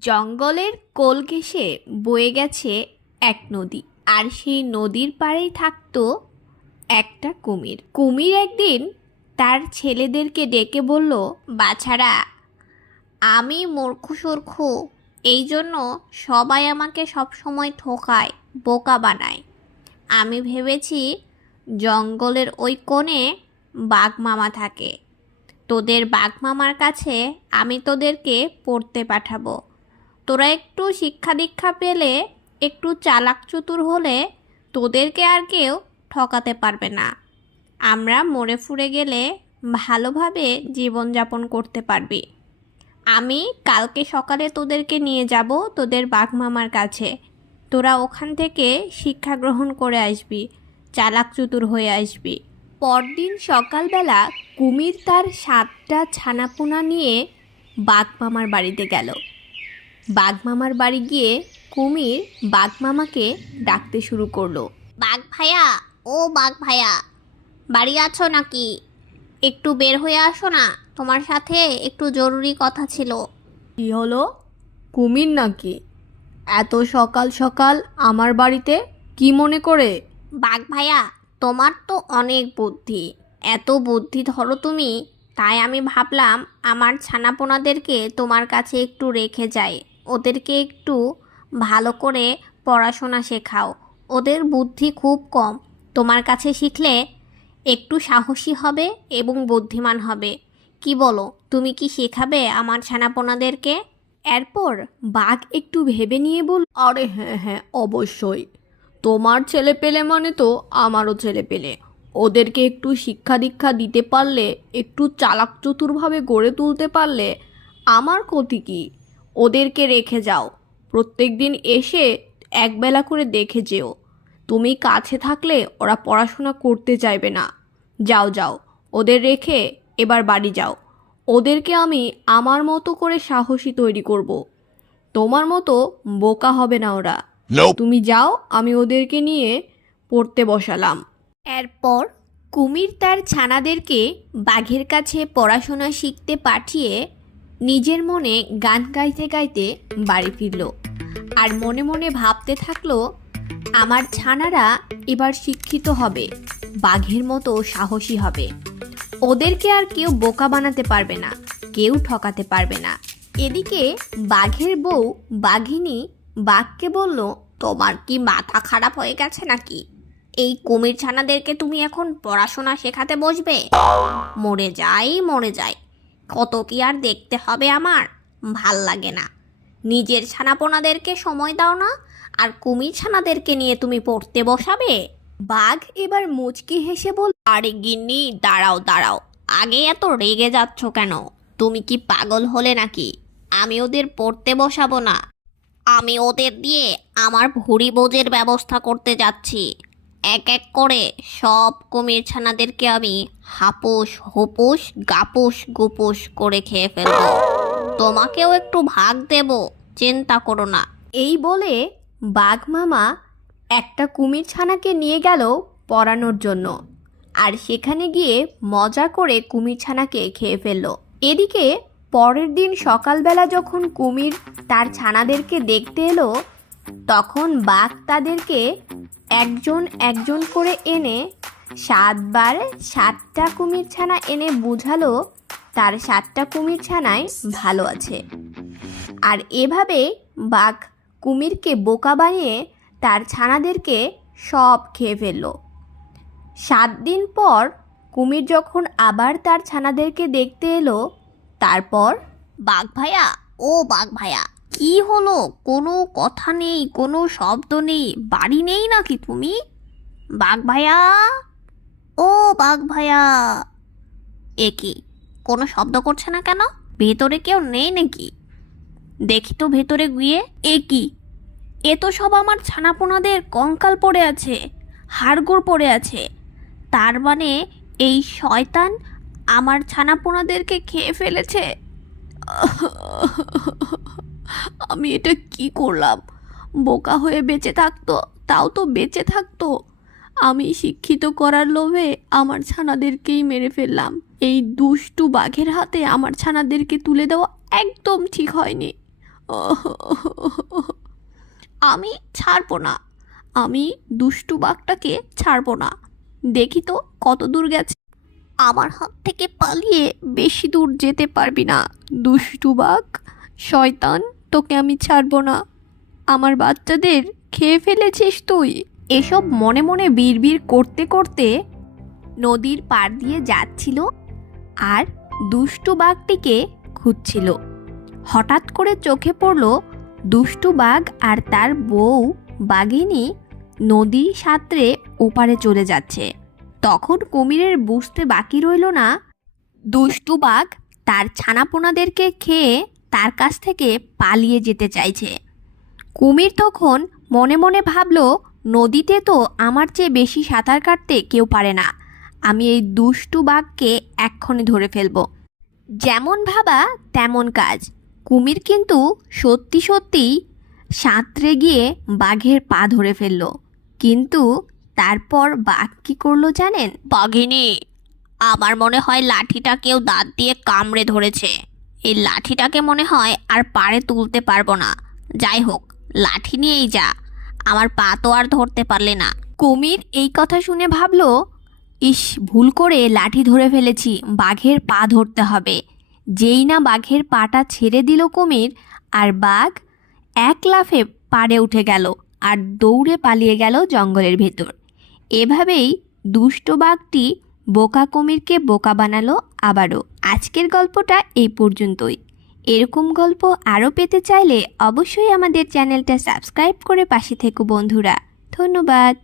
জঙ্গলের কোল ঘেঁষে বয়ে গেছে এক নদী। আর সেই নদীর পাড়েই থাকতো একটা কুমির। কুমির একদিন তার ছেলেদেরকে ডেকে বলল, বাছারা, আমি মূর্খ সূর্খ, এই জন্য সবাই আমাকে সবসময় ঠোকায়, বোকা বানায়। আমি ভেবেছি জঙ্গলের ওই কোণে বাঘ মামা থাকে। তোদের বাঘ মামার কাছে আমি তোদেরকে পড়তে পাঠাবো। তোরা একটু শিক্ষা দীক্ষা পেলে, একটু চালাক চতুর হলে তোদেরকে আর কেউ ঠকাতে পারবে না। আমরা মরে ফুরে গেলে ভালোভাবে জীবনযাপন করতে পারবি। আমি কালকে সকালে তোদেরকে নিয়ে যাব তোদের বাঘ মামার কাছে। তোরা ওখান থেকে শিক্ষা গ্রহণ করে আসবি, চালাক চতুর হয়ে আসবি। পরদিন সকালবেলা কুমির তার সাতটা ছানাপোনা নিয়ে বাঘ মামার বাড়িতে গেল। বাঘ মামার বাড়ি গিয়ে কুমির বাঘ মামাকে ডাকতে শুরু করল। বাঘ ভাইয়া ও বাঘ ভাইয়া বাড়ি আছো নাকি? একটু বের হয়ে আসো না তোমার সাথে একটু জরুরি কথা ছিল। কি হলো? কুমির নাকি? এত সকাল সকাল আমার বাড়িতে কি মনে করে? বাঘ ভাইয়া তোমার তো অনেক বুদ্ধি। এত বুদ্ধি ধরো তুমি তাই আমি ভাবলাম আমার ছানাপোনাদেরকে তোমার কাছে একটু রেখে যাই। ওদেরকে একটু ভালো করে পড়াশোনা শেখাও। ওদের বুদ্ধি খুব কম। তোমার কাছে শিখলে একটু সাহসী হবে এবং বুদ্ধিমান হবে। কি বলো, তুমি কি শেখাবে আমার ছানাপোনাদেরকে? এরপর বাঘ একটু ভেবে নিয়ে বল আরে হ্যাঁ হ্যাঁ অবশ্যই। তোমার ছেলে পেলে মানে তো আমারও ছেলে পেলে। ওদেরকে একটু শিক্ষা দীক্ষা দিতে পারলে, একটু চালাক চতুরভাবে গড়ে তুলতে পারলে, আমার ক্ষতি কি? ওদেরকে রেখে যাও। প্রত্যেক দিন এসে একবেলা করে দেখে যেও। তুমি কাছে থাকলে ওরা পড়াশোনা করতে চাইবে না। যাও যাও ওদের রেখে এবার বাড়ি যাও। ওদেরকে আমি আমার মতো করে সাহসী তৈরি করব। তোমার মতো বোকা হবে না ওরা। তুমি যাও আমি ওদেরকে নিয়ে পড়তে বসালাম। এরপর কুমির তার ছানাদেরকে বাঘের কাছে পড়াশোনা শিখতে পাঠিয়ে নিজের মনে গান গাইতে গাইতে বাড়ি ফিরল। আর মনে মনে ভাবতে থাকল, আমার ছানারা এবার শিক্ষিত হবে, বাঘের মতো সাহসী হবে। ওদেরকে আর কেউ বোকা বানাতে পারবে না, কেউ ঠকাতে পারবে না। এদিকে বাঘের বউ বাঘিনী বাঘকে বলল, তোমার কি মাথা খারাপ হয়ে গেছে নাকি? এই কুমির ছানাদেরকে তুমি এখন পড়াশোনা শেখাতে বসবে? মরে যাই মরে যাই। কত কি আর দেখতে হবে আমার? ভালো লাগে না। নিজের ছানাপোনাদেরকে সময় দাও না, আর কুমির ছানাদেরকে নিয়ে তুমি পড়তে বসাবে? বাঘ এবার মুচকি হেসে বল আরে গিন্নি, দাঁড়াও দাঁড়াও। আগে এত রেগে যাচ্ছ কেন? তুমি কি পাগল হলে নাকি? আমি ওদের পড়তে বসাবো না। আমি ওদের দিয়ে আমার ভুড়ি বোঝের ব্যবস্থা করতে যাচ্ছি। এক এক করে সব কুমির ছানাদেরকে আমি হাপুস হুপুস গাপুস গুপুস করে খেয়ে ফেলব। তোমাকেও একটু ভাগ দেব, চিন্তা করো না। এই বলে বাঘ মামা একটা কুমির ছানাকে নিয়ে গেল পড়ানোর জন্য আর সেখানে গিয়ে মজা করে কুমির ছানাকে খেয়ে ফেলল। এদিকে পরের দিন সকালবেলা যখন কুমির তার ছানাদেরকে দেখতে এলো তখন বাঘ তাদেরকে একজন একজন করে এনে সাতবার সাতটা কুমির ছানা এনে বুঝালো, তার সাতটা কুমির ছানায় ভালো আছে। আর এভাবে বাঘ কুমিরকে বোকা বানিয়ে তার ছানাদেরকে সব খেয়ে ফেলল। সাত দিন পর কুমির যখন আবার তার ছানাদেরকে দেখতে এলো, তারপর, বাঘ ভাইয়া ও বাঘ ভাইয়া কি হলো? কোনো কথা নেই, কোনো শব্দ নেই। বাড়ি নেই নাকি তুমি? বাঘ ভাইয়া ও, বাঘ ভাইয়া এ কি, কোনো শব্দ করছে না কেন? ভেতরে কেউ নেই নাকি? দেখি তো ভেতরে গিয়ে। এ কি, এ তো সব আমার ছানাপোনাদের কঙ্কাল পড়ে আছে, হাড়গোড় পড়ে আছে। তার মানে এই শয়তান আমার ছানাপোনাদেরকে খেয়ে ফেলেছে? আমি এটা কি করলাম? বোকা হয়ে বেঁচে থাকতো, তাও তো বেঁচে থাকতো। আমি শিক্ষিত করার লোভে আমার ছানাদেরকেই মেরে ফেললাম। এই দুষ্টু বাঘের হাতে আমার ছানাদেরকে তুলে দেওয়া একদম ঠিক হয়নি। আমি ছাড়বো না। আমি দুষ্টু বাঘটাকে ছাড়বো না। দেখি তো কত দূর গেছে। আমার হাত থেকে পালিয়ে বেশি দূর যেতে পারবি না, দুষ্টু বাঘ। শয়তান, তোকে আমি ছাড়বো না। আমার বাচ্চাদের খেয়ে ফেলেছিস তুই। এসব মনে মনে বিড়বিড় করতে করতে নদীর পার দিয়ে যাচ্ছিল আর দুষ্টু বাঘটিকে খুঁজছিল। হঠাৎ করে চোখে পড়ল দুষ্টু বাঘ আর তার বউ বাঘিনী নদীর সাঁতরে ওপারে চলে যাচ্ছে। তখন কুমিরের বুঝতে বাকি রইল না, দুষ্টু বাঘ তার ছানাপোনাদেরকে খেয়ে তার কাছ থেকে পালিয়ে যেতে চাইছে। কুমির তখন মনে মনে ভাবল, নদীতে তো আমার চেয়ে বেশি সাঁতার কাটতে কেউ পারে না। আমি এই দুষ্টু বাঘকে এক্ষণে ধরে ফেলব। যেমন ভাবা তেমন কাজ। কুমির কিন্তু সত্যি সত্যি সাঁতরে গিয়ে বাঘের পা ধরে ফেলল। কিন্তু তারপর বাঘ কি করল জানেন? বাঘিনী, আমার মনে হয় লাঠিটা কেউ দাঁত দিয়ে কামড়ে ধরেছে। এই লাঠিটাকে মনে হয় আর পাড়ে তুলতে পারব না। যাই হোক, লাঠি নিয়েই যা। আমার পা তো আর ধরতে পারলে না। কুমির এই কথা শুনে ভাবলো, ইস, ভুল করে লাঠি ধরে ফেলেছি, বাঘের পা ধরতে হবে। যেই না বাঘের পাটা ছেড়ে দিল কুমির, আর বাঘ এক লাফে পাড়ে উঠে গেল আর দৌড়ে পালিয়ে গেল জঙ্গলের ভেতর। এভাবেই দুষ্ট বাঘটি বোকা কুমিরকে বোকা বানালো আবারও। আজকের গল্পটা এই পর্যন্তই। এরকম গল্প আরও পেতে চাইলে অবশ্যই আমাদের চ্যানেলটা সাবস্ক্রাইব করে পাশে থেকো বন্ধুরা। ধন্যবাদ।